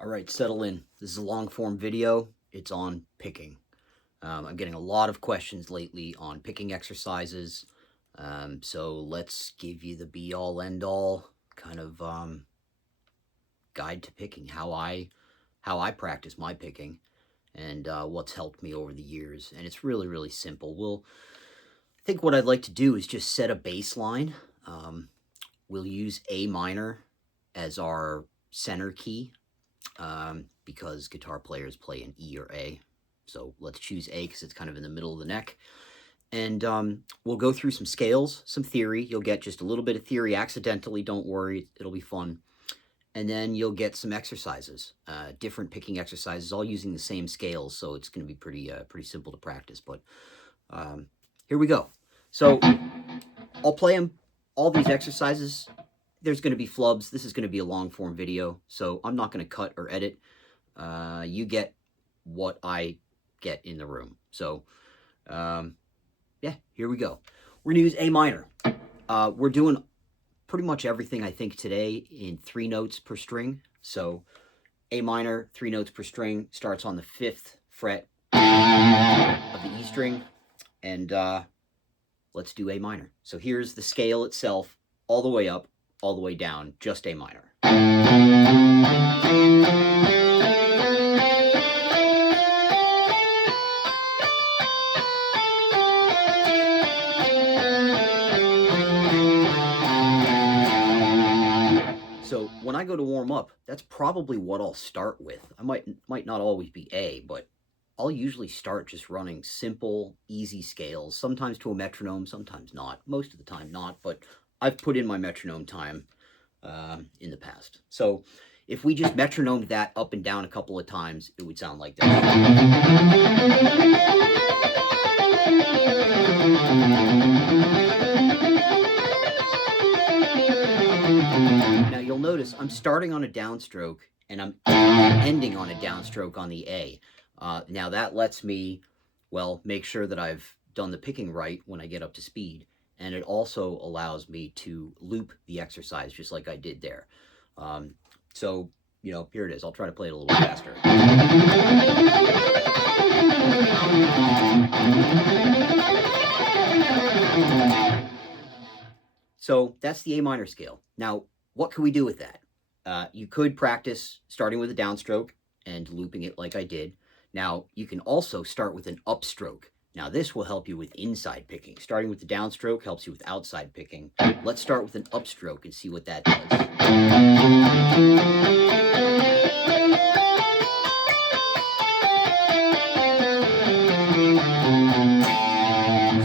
All right, settle in. This is a long form video. It's on picking. I'm getting a lot of questions lately on picking exercises. So let's give you the be all end all kind of guide to picking, how I practice my picking, and what's helped me over the years. And it's really simple. I think what I'd like to do is just set a baseline. We'll use A minor as our center key. Because guitar players play an E or A. So let's choose A because it's kind of in the middle of the neck. And we'll go through some scales, some theory. You'll get just a little bit of theory accidentally. Don't worry, it'll be fun. And then you'll get some exercises, different picking exercises, all using the same scales. So it's going to be pretty simple to practice. But here we go. So I'll play them, all these exercises. There's going to be flubs. This is going to be a long form video, so I'm not going to cut or edit. You get what I get in the room. So, yeah, here we go. We're going to use A minor. We're doing pretty much everything, I think, today in 3 notes per string. So A minor, 3 notes per string, starts on the 5th fret of the E string. And let's do A minor. So here's the scale itself, all the way up, all the way down, just A minor. So when I go to warm up, that's probably what I'll start with. I might not always be A, but I'll usually start just running simple, easy scales, sometimes to a metronome, sometimes not. Most of the time not, but I've put in my metronome time in the past. So if we just metronomed that up and down a couple of times, it would sound like this. Now you'll notice I'm starting on a downstroke and I'm ending on a downstroke on the A. Now that lets me, well, make sure that I've done the picking right when I get up to speed. And it also allows me to loop the exercise just like I did there. So, you know, here it is. I'll try to play it a little bit faster. So that's the A minor scale. Now, what can we do with that? You could practice starting with a downstroke and looping it like I did. Now, you can also start with an upstroke. Now, this will help you with inside picking. Starting with the downstroke helps you with outside picking. Let's start with an upstroke and see what that does.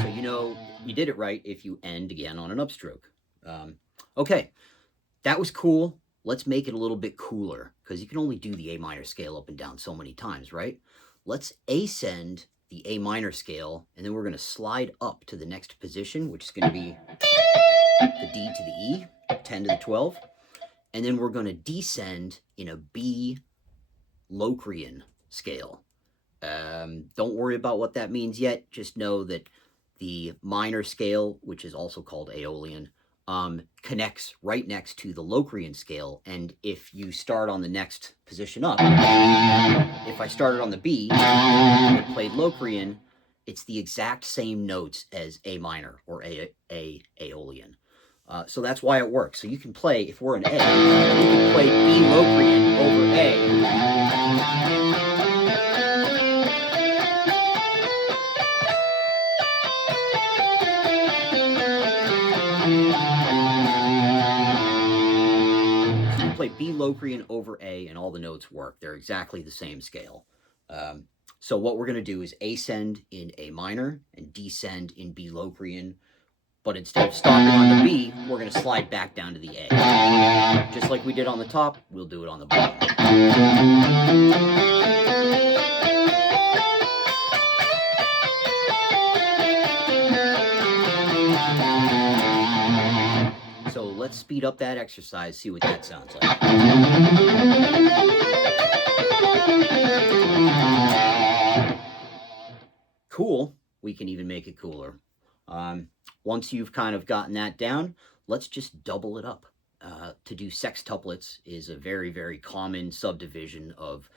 So you know you did it right if you end again on an upstroke. Okay, that was cool. Let's make it a little bit cooler, because you can only do the A minor scale up and down so many times, right? Let's ascend the A minor scale, and then we're going to slide up to the next position, which is going to be the D to the E, 10 to the 12. And then we're going to descend in a B Locrian scale. Don't worry about what that means yet. Just know that the minor scale, which is also called Aeolian, connects right next to the Locrian scale. And if you start on the next position up, if I started on the B and played Locrian, it's the exact same notes as A minor or Aeolian. So that's why it works. So you can play, if we're an A, you can play B Locrian over A. Play B Locrian over A and all the notes work. They're exactly the same scale. So what we're going to do is ascend in A minor and descend in B Locrian. But instead of stopping on the B, we're going to slide back down to the A. Just like we did on the top, we'll do it on the bottom. So let's speed up that exercise, see what that sounds like. Cool. We can even make it cooler. Once you've kind of gotten that down, let's just double it up. to do sextuplets is a very, very common subdivision of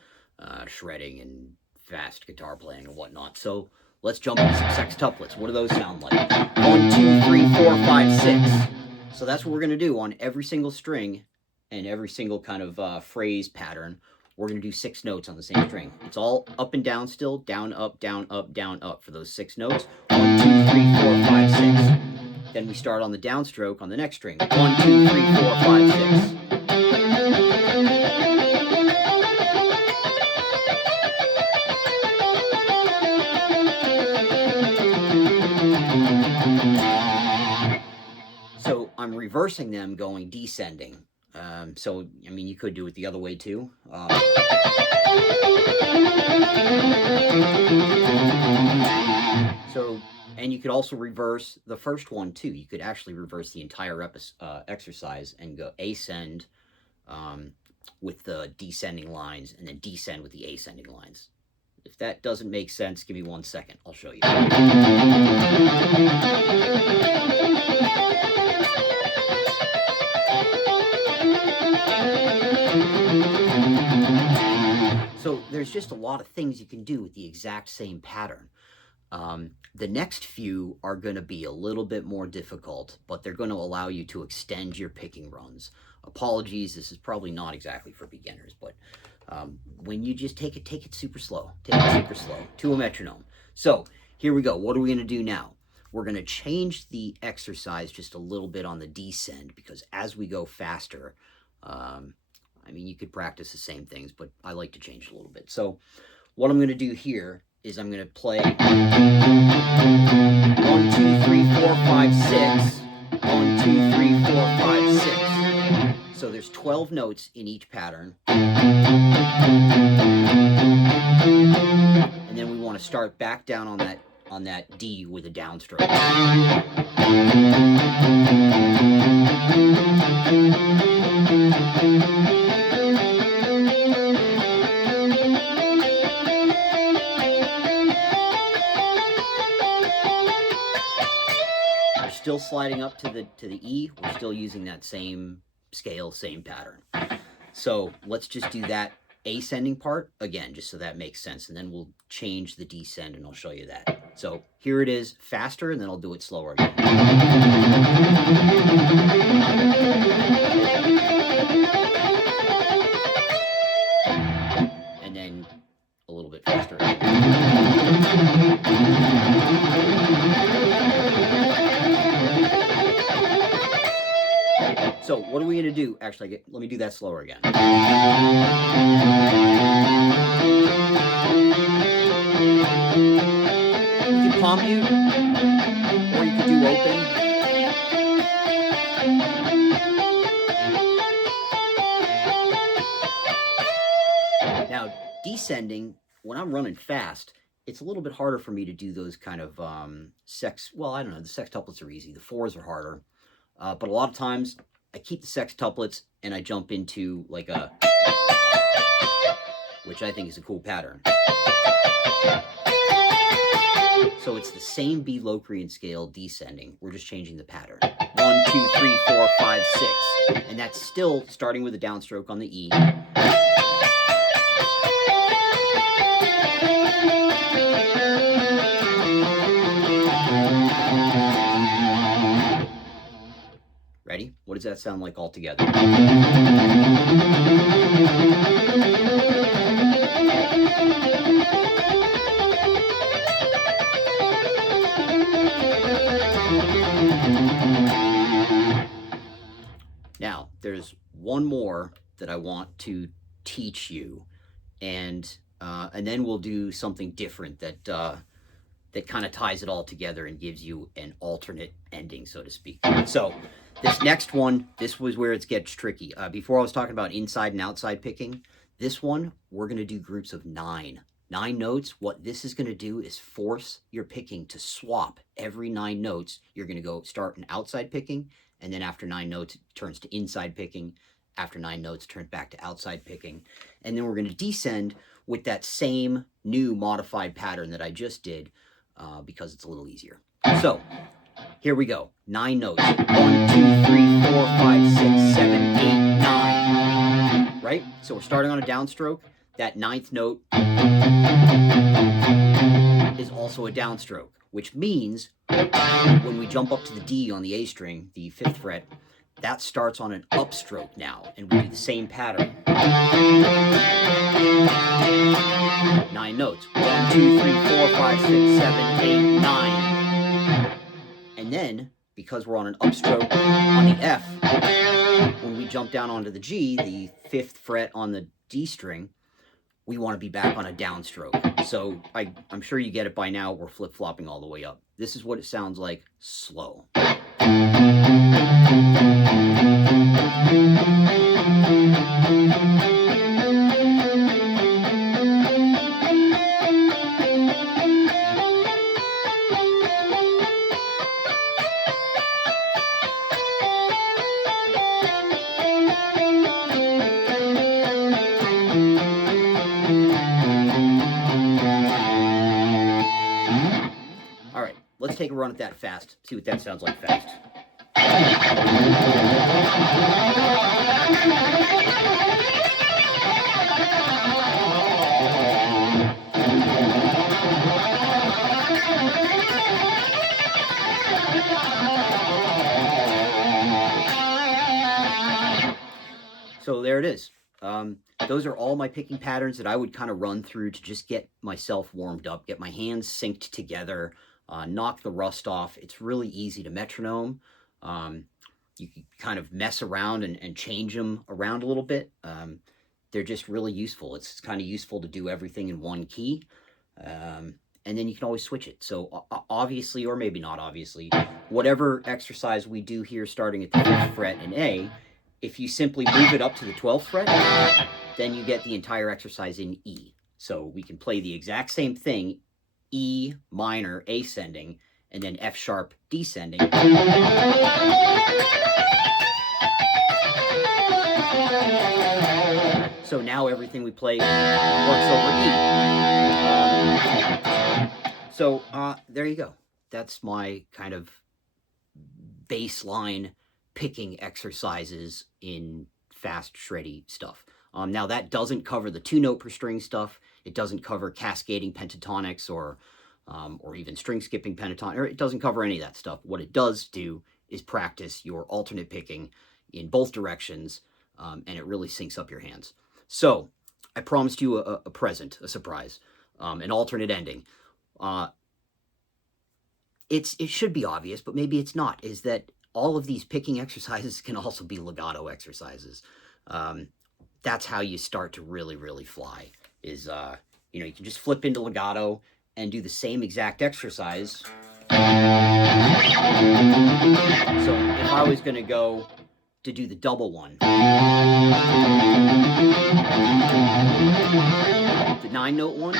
shredding and fast guitar playing and whatnot. So let's jump into some sextuplets. What do those sound like? 1, 2, 3, 4, 5, 6. So that's what we're going to do on every single string and every single kind of phrase pattern. We're going to do 6 notes on the same string. It's all up and down still, down, up, down, up, down, up for those 6 notes. 1, 2, 3, 4, 5, 6. Then we start on the downstroke on the next string. 1, 2, 3, 4, 5, 6. So I'm reversing them going descending. So, I mean, you could do it the other way too. And you could also reverse the first one too. You could actually reverse the entire exercise and go ascend with the descending lines and then descend with the ascending lines. If that doesn't make sense, give me 1 second. I'll show you. So there's just a lot of things you can do with the exact same pattern. The next few are going to be a little bit more difficult, but they're going to allow you to extend your picking runs. Apologies, this is probably not exactly for beginners, but when you just take it super slow. Take it super slow to a metronome. So here we go. What are we going to do now? We're going to change the exercise just a little bit on the descend, because as we go faster, I mean, you could practice the same things, but I like to change it a little bit. So what I'm going to do here is I'm going to play 1, 2, 3, 4, 5, 6. 1, 2, 3, 4, 5, 6. So there's 12 notes in each pattern. And then we want to start back down on that D with a downstroke. Still sliding up to the E. We're still using that same scale, same pattern. So let's just do that ascending part again, just so that makes sense, and then we'll change the descend and I'll show you that. So here it is faster, and then I'll do it slower again. And then a little bit faster again. So what are we going to do? Actually, let me do that slower again. You can palm mute, or you can do open. Now, descending, when I'm running fast, it's a little bit harder for me to do those kind of well, I don't know, the sextuplets are easy. The 4s are harder. But a lot of times, I keep the sextuplets and I jump into like a, which I think is a cool pattern. So it's the same B Locrian scale descending. We're just changing the pattern. 1, 2, 3, 4, 5, 6. And that's still starting with a downstroke on the E. Ready? What does that sound like all together? Now, there's one more that I want to teach you, and then we'll do something different that kind of ties it all together and gives you an alternate ending, so to speak. So this next one, this was where it gets tricky. Before I was talking about inside and outside picking. This one, we're going to do groups of 9. 9 notes. What this is going to do is force your picking to swap every 9 notes. You're going to go start an outside picking, and then after 9 notes, it turns to inside picking. After 9 notes, turn back to outside picking. And then we're going to descend with that same new modified pattern that I just did, because it's a little easier. So Here we go. 9 notes. 1, 2, 3, 4, 5, 6, 7, 8, 9. Right? So we're starting on a downstroke. That 9th note is also a downstroke, which means when we jump up to the D on the A string, the 5th fret, that starts on an upstroke now, and we do the same pattern. 9 notes. 1, 2, 3, 4, 5, 6, 7, 8, 9. And then, because we're on an upstroke on the F, when we jump down onto the G, the 5th fret on the D string, we want to be back on a downstroke. So I'm sure you get it by now. We're flip-flopping all the way up. This is what it sounds like slow. Let's take a run at that fast, see what that sounds like fast. So there it is. Those are all my picking patterns that I would kind of run through to just get myself warmed up, get my hands synced together, knock the rust off. It's really easy to metronome. You can kind of mess around and change them around a little bit. They're just really useful. It's kind of useful to do everything in one key. And then you can always switch it. So obviously, or maybe not obviously, whatever exercise we do here starting at the 5th fret in A, if you simply move it up to the 12th fret, then you get the entire exercise in E. So we can play the exact same thing, E minor ascending, and then F sharp descending. So now everything we play works over E. So there you go. That's my kind of baseline picking exercises in fast, shreddy stuff. Now that doesn't cover the 2-note per string stuff. It doesn't cover cascading pentatonics or even string skipping pentatonic, or it doesn't cover any of that stuff. What it does do is practice your alternate picking in both directions, and it really syncs up your hands. So I promised you a present, a surprise, an alternate ending. It should be obvious, but maybe it's not, is that all of these picking exercises can also be legato exercises. That's how you start to really, really fly, is, you can just flip into legato and do the same exact exercise. So if I was going to go to do the double one, the 9-note one,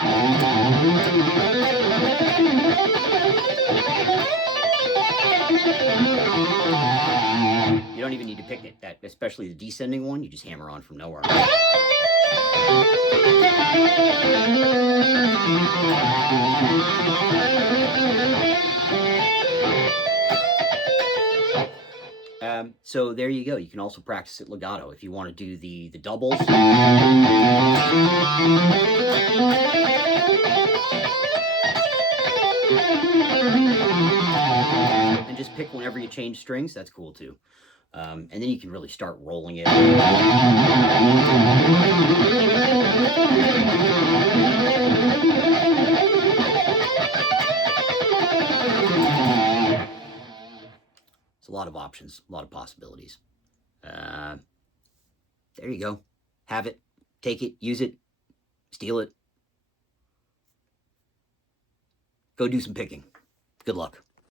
you don't even need to pick it, especially the descending one, you just hammer on from nowhere. So there you go. You can also practice it legato if you want to do the doubles. And just pick whenever you change strings. That's cool too. And then you can really start rolling it. It's a lot of options, a lot of possibilities. There you go. Have it, take it, use it, steal it. Go do some picking. Good luck.